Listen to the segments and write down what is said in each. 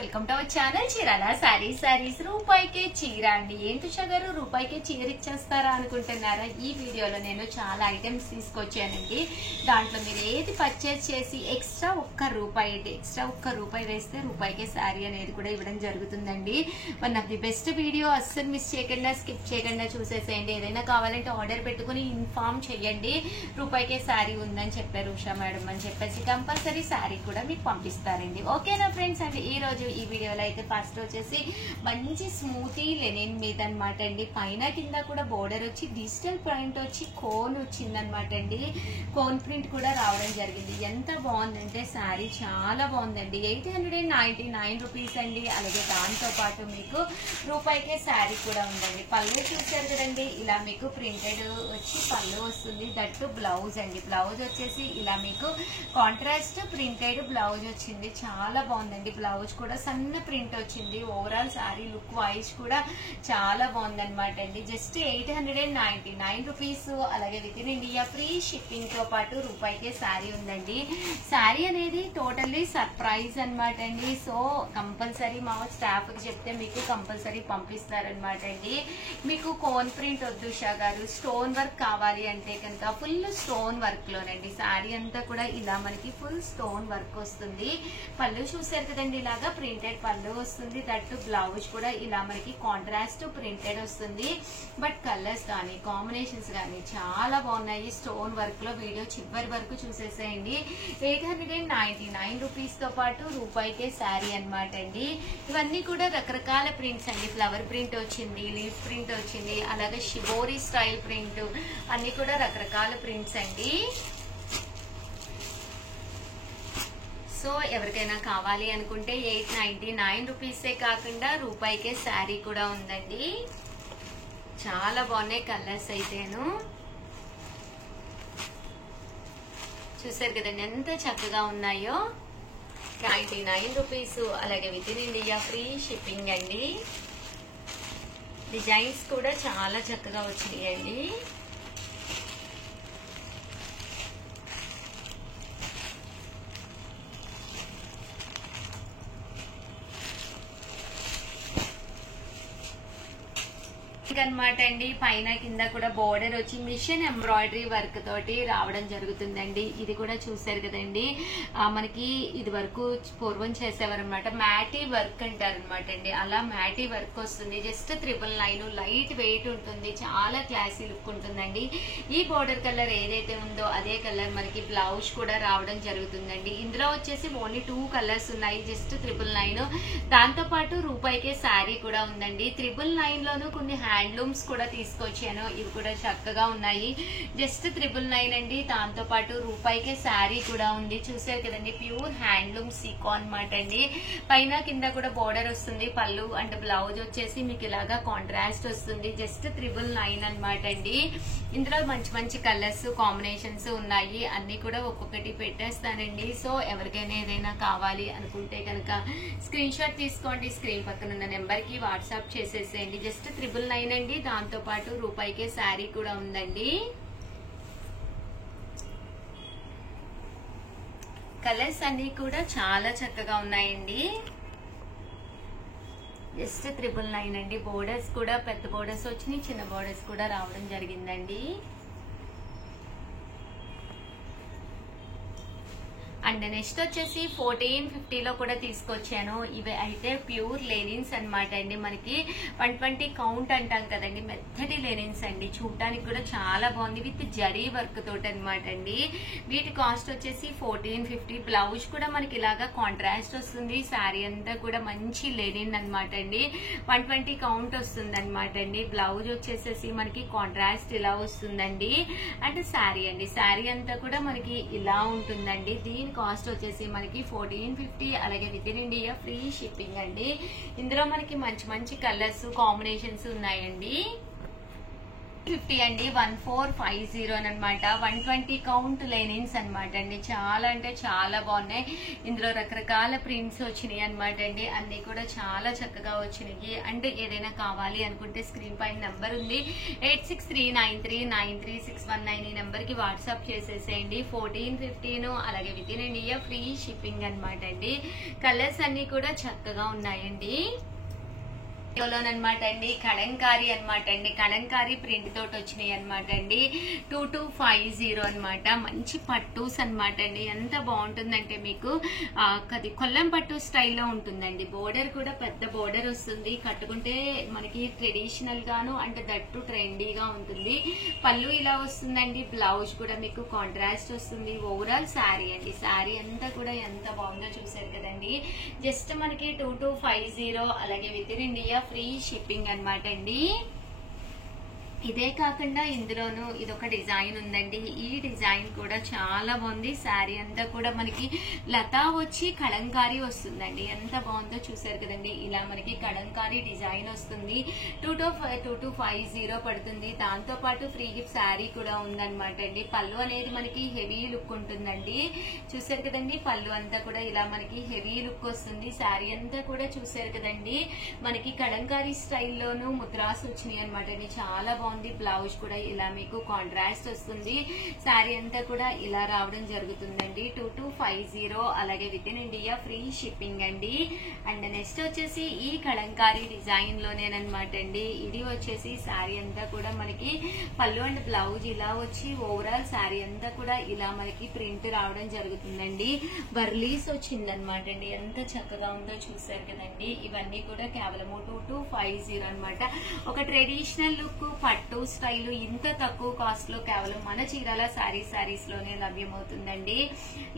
Welcome to our channel Chirala saris రూపాయికే చీర అండి. ఏంటి షగరు రూపాయికే చీర ఇచ్చేస్తారా అనుకుంటున్నారా? ఈ వీడియోలో నేను చాలా ఐటమ్స్ తీసుకొచ్చానండి. దాంట్లో మీరు ఏది పర్చేస్ చేసి ఎక్స్ట్రా ఒక్క రూపాయి వేస్తే రూపాయికే శారీ అనేది కూడా ఇవ్వడం జరుగుతుందండి. One of the best video, అస్సలు మిస్ చేయకుండా స్కిప్ చేయకుండా చూసేసేయండి. ఏదైనా కావాలంటే ఆర్డర్ పెట్టుకుని ఇన్ఫార్మ్ చేయండి. రూపాయికే శారీ ఉందని చెప్పారు ఉషా మేడం అని చెప్పేసి కంపల్సరీ శారీ కూడా మీకు పంపిస్తారండి. ఓకేనా ఫ్రెండ్స్? అండి ఈ రోజు ఈ వీడియోలో అయితే ఫస్ట్ వచ్చేసి మంచి స్మూతీ లెనిన్ మీద అనమాట అండి. పైన కింద కూడా బోర్డర్ వచ్చి డిజిటల్ ప్రింట్ వచ్చి కోన్ వచ్చిందనమాట అండి. కోన్ ప్రింట్ కూడా రావడం జరిగింది. ఎంత బాగుందంటే శారీ చాలా బాగుందండి. 899 రూపీస్ అండి. అలాగే దాంతో పాటు మీకు రూపాయికే శారీ కూడా ఉందండి. పళ్ళు చూసారు కదండి, ఇలా మీకు ప్రింటెడ్ వచ్చి పళ్ళు వస్తుంది. దట్టు బ్లౌజ్ అండి. బ్లౌజ్ వచ్చేసి ఇలా మీకు కాంట్రాస్ట్ ప్రింటెడ్ బ్లౌజ్ వచ్చింది. చాలా బాగుందండి. బ్లౌజ్ కూడా సన్న ప్రింట్ వచ్చింది. ఓవరాల్ శారీ లుక్ వైజ్ కూడా చాలా బాగుందన్నమాట అండి. Just 899 rupees. అలాగే with in India free shipping తో పాటు రూపాయికే శారీ ఉందండి. శారీ అనేది టోటల్లీ సర్ప్రైజ్ అనమాట అండి. సో కంపల్సరీ మా స్టాఫ్ కి చెప్తే మీకు కంపల్సరీ పంపిస్తారనమాట అండి. మీకు కోన్ ప్రింట్ వద్దు ఉషా గారు, స్టోన్ వర్క్ కావాలి అంటే కనుక ఫుల్ స్టోన్ వర్క్ లోనండి. శారీ అంతా కూడా ఇలా మనకి ఫుల్ స్టోన్ వర్క్ వస్తుంది. పళ్ళు చూసారు కదండి, ఇలాగా ప్రింటెడ్ పళ్ళు వస్తుంది. దట్టు బ్లౌజ్ కూడా ఇలా మనకి కాంట్రాస్ట్ ప్రింటెడ్ వస్తుంది. బట్ కలర్స్ కానీ కాంబినేషన్స్ కానీ చాలా బాగున్నాయి. స్టోన్ వర్క్ లో వీడియో చివరి వరకు చూసేసేయండి. 899 రూపీస్ తో పాటు రూపాయికే శారీ అనమాట అండి. ఇవన్నీ కూడా రకరకాల ప్రింట్స్ అండి. ఫ్లవర్ ప్రింట్ వచ్చింది, లీఫ్ ప్రింట్ వచ్చింది, అలాగే షిబోరి స్టైల్ ప్రింట్, అన్ని కూడా రకరకాల ప్రింట్స్ అండి. సో ఎవరికైనా కావాలి అనుకుంటే 899 రూపీసే కాకుండా రూపాయికే శారీ కూడా ఉందండి. చాలా బాగున్నాయి కలర్స్ అయితేను. చూసారు కదండి ఎంత చక్కగా ఉన్నాయో. 99 రూపీస్. అలాగే with in India free shipping అండి. డిజైన్స్ కూడా చాలా చక్కగా వచ్చినాయండి. అనమాట అండి. పైన కింద కూడా బోర్డర్ వచ్చి మిషన్ ఎంబ్రాయిడరీ వర్క్ తోటి రావడం జరుగుతుందండి. ఇది కూడా చూసారు కదండి, మనకి ఇది వరకు పూర్వం చేసేవారనమాట. మ్యాటీ వర్క్ అంటారనమాట అండి. అలా మ్యాటీ వర్క్ వస్తుంది. జస్ట్ 999, లైట్ వెయిట్ ఉంటుంది. చాలా క్లాసీ లుక్ ఉంటుందండి. ఈ బోర్డర్ కలర్ ఏదైతే ఉందో అదే కలర్ మనకి బ్లౌజ్ కూడా రావడం జరుగుతుందండి. ఇందులో వచ్చేసి ఓన్లీ 2 కలర్స్ ఉన్నాయి. జస్ట్ 999. దాంతో పాటు రూపాయికే శారీ కూడా ఉందండి. 999 లోను కొన్ని హ్యాండ్లూమ్స్ కూడా తీసుకొచ్చాను. ఇవి కూడా చక్కగా ఉన్నాయి. జస్ట్ 999 అండి. దాంతో పాటు రూపాయికే శారీ కూడా ఉంది. చూసారు కదండి, ప్యూర్ హ్యాండ్లూమ్ సీకో అనమాట అండి. పైన కింద కూడా బోర్డర్ వస్తుంది. పళ్ళు అండ్ బ్లౌజ్ వచ్చేసి మీకు ఇలాగా కాంట్రాస్ట్ వస్తుంది. జస్ట్ 999 అనమాట అండి. ఇందులో మంచి మంచి కలర్స్ కాంబినేషన్స్ ఉన్నాయి. అన్ని కూడా ఒక్కొక్కటి పెట్టేస్తానండి. సో ఎవరికైనా ఏదైనా కావాలి అనుకుంటే కనుక స్క్రీన్ షాట్ తీసుకోండి. స్క్రీన్ పక్కన ఉన్న నెంబర్ కి వాట్సాప్ చేసేసేయండి. జస్ట్ 999 అండి. దాంతో పాటు రూపాయికే శారీ కూడా ఉందండి. కలర్స్ అన్ని కూడా చాలా చక్కగా ఉన్నాయండి. జస్ట్ 999 అండి. బోర్డర్స్ కూడా పెద్ద బోర్డర్స్ వచ్చినాయి, చిన్న బోర్డర్స్ కూడా రావడం జరిగిందండి. అండ్ నెక్స్ట్ వచ్చేసి 1450లో కూడా తీసుకొచ్చాను. ఇవి అయితే ప్యూర్ లెనిన్స్ అనమాట అండి. మనకి 120 కౌంట్ అంటాం కదండి, మెత్తటి లెనిన్స్ అండి. చూడటానికి కూడా చాలా బాగుంది. విత్ జరీ వర్క్ తోటి అనమాట అండి. వీటి కాస్ట్ వచ్చేసి 1450. బ్లౌజ్ కూడా మనకి ఇలాగా కాంట్రాస్ట్ వస్తుంది. శారీ అంతా కూడా మంచి లెనిన్ అనమాట అండి. 120 కౌంట్ వస్తుంది అనమాట అండి. బ్లౌజ్ వచ్చేసేసి మనకి కాంట్రాస్ట్ ఇలా వస్తుందండి. అంటే శారీ అండి. శారీ అంతా కూడా మనకి ఇలా ఉంటుందండి. దీని కాస్ట్ వచ్చేసి మనకి 1450. అలాగే with in India free shipping అండి. ఇందులో మనకి మంచి మంచి కలర్స్ కాంబినేషన్స్ ఉన్నాయండి. 50 అండి, 1450 అనమాట. 120 కౌంట్ లెనిన్స్ అనమాట అండి. చాలా అంటే చాలా బాగున్నాయి. ఇందులో రకరకాల ప్రింట్స్ వచ్చినాయి అనమాట అండి. అన్ని కూడా చాలా చక్కగా వచ్చినాయి. అంటే ఏదైనా కావాలి అనుకుంటే స్క్రీన్ పైన నెంబర్ ఉంది 8639393619. ఈ నెంబర్ కి వాట్సాప్ చేసేసేయండి. 1415 అలాగే with in India free shipping అనమాట అండి. కలర్స్ అన్ని కూడా చక్కగా ఉన్నాయండి. అనమాట అండి కలంకారీ అనమాట అండి. కలంకారీ ప్రింట్ తోటి వచ్చినాయి అనమాట అండి. 2250 అనమాట. మంచి పట్టూస్ అనమాట అండి. ఎంత బాగుంటుందంటే మీకు అది కొల్లం పట్టు స్టైల్లో ఉంటుందండి. బోర్డర్ కూడా పెద్ద బోర్డర్ వస్తుంది. కట్టుకుంటే మనకి ట్రెడిషనల్ గాను అంటే దట్టు ట్రెండీగా ఉంటుంది. పళ్ళు ఇలా వస్తుందండి. బ్లౌజ్ కూడా మీకు కాంట్రాస్ట్ వస్తుంది. ఓవరాల్ శారీ అండి. శారీ అంతా కూడా ఎంత బాగుందో చూసారు కదండి. జస్ట్ మనకి 2250 అలాగే with in India free shipping అనమాట అండి. ఇదే కాకుండా ఇందులోనూ ఇదొక డిజైన్ ఉందండి. ఈ డిజైన్ కూడా చాలా బాగుంది. శారీ అంతా కూడా మనకి లతా వచ్చి కలంకారీ వస్తుందండి. ఎంత బాగుందో చూసారు కదండి. ఇలా మనకి కలంకారీ డిజైన్ వస్తుంది. 2250 పడుతుంది. దాంతో పాటు ఫ్రీ గిఫ్ట్ శారీ కూడా ఉందన్నమాట అండి. పళ్ళు అనేది మనకి హెవీ లుక్ ఉంటుందండి. చూసారు కదండి. పళ్ళు అంతా కూడా ఇలా మనకి హెవీ లుక్ వస్తుంది. శారీ అంతా కూడా చూసారు కదండి. మనకి కలంకారీ స్టైల్లోనూ ముద్రాస్ వచ్చినాయి అనమాట అండి. చాలా బాగుంది. బ్లౌజ్ కూడా ఇలా మీకు కాంట్రాస్ట్ వస్తుంది. శారీ అంతా కూడా ఇలా రావడం జరుగుతుందండి. 2250 అలాగే with in India free shipping అండి. అండ్ నెక్స్ట్ వచ్చేసి ఈ కలంకారీ డిజైన్ లోనేనమాట అండి. ఇది వచ్చేసి శారీ అంతా కూడా మనకి పళ్ళు అండ్ బ్లౌజ్ ఇలా వచ్చి ఓవరాల్ శారీ అంతా కూడా ఇలా మనకి ప్రింట్ రావడం జరుగుతుందండి. బర్లీస్ వచ్చిందనమాట అండి. ఎంత చక్కగా ఉందో చూసారు కదండి. ఇవన్నీ కూడా కేవలం 2250 అనమాట. ఒక ట్రెడిషనల్ లుక్ పట్టు స్టైల్ ఇంత తక్కువ కాస్ట్ లో కేవలం మన చీరాల సారీస్ లోనే లభ్యమవుతుందండి.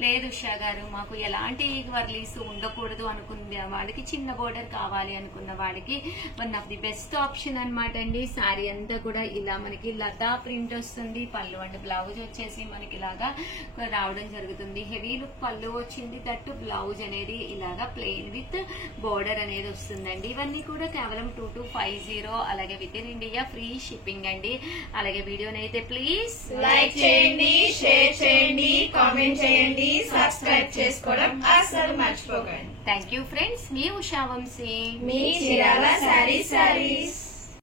లేదు ఉషా గారు మాకు ఎలాంటి వర్లీస్ ఉండకూడదు అనుకున్న వాళ్ళకి, చిన్న బోర్డర్ కావాలి అనుకున్న వాళ్ళకి one of the best option అనమాట అండి. శారీ అంతా కూడా ఇలా మనకి లతా ప్రింట్ వస్తుంది. పళ్ళు అండ్ బ్లౌజ్ వచ్చేసి మనకి ఇలాగా రావడం జరుగుతుంది. హెవీ లుక్ పళ్ళు వచ్చింది. దట్టు బ్లౌజ్ అనేది ఇలాగా ప్లెయిన్ విత్ బోర్డర్ అనేది వస్తుందండి. ఇవన్నీ కూడా కేవలం 2250 అలాగే with in India free shipping అండి. అలాగే వీడియోని అయితే ప్లీజ్ లైక్ చేయండి, షేర్ చేయండి, కామెంట్ చేయండి, సబ్స్క్రైబ్ చేసుకోవడం అస్సలు మర్చిపోకండి. Thank you friends. మీ ఉషా వంశీ, మీ చీరాల సారీస్.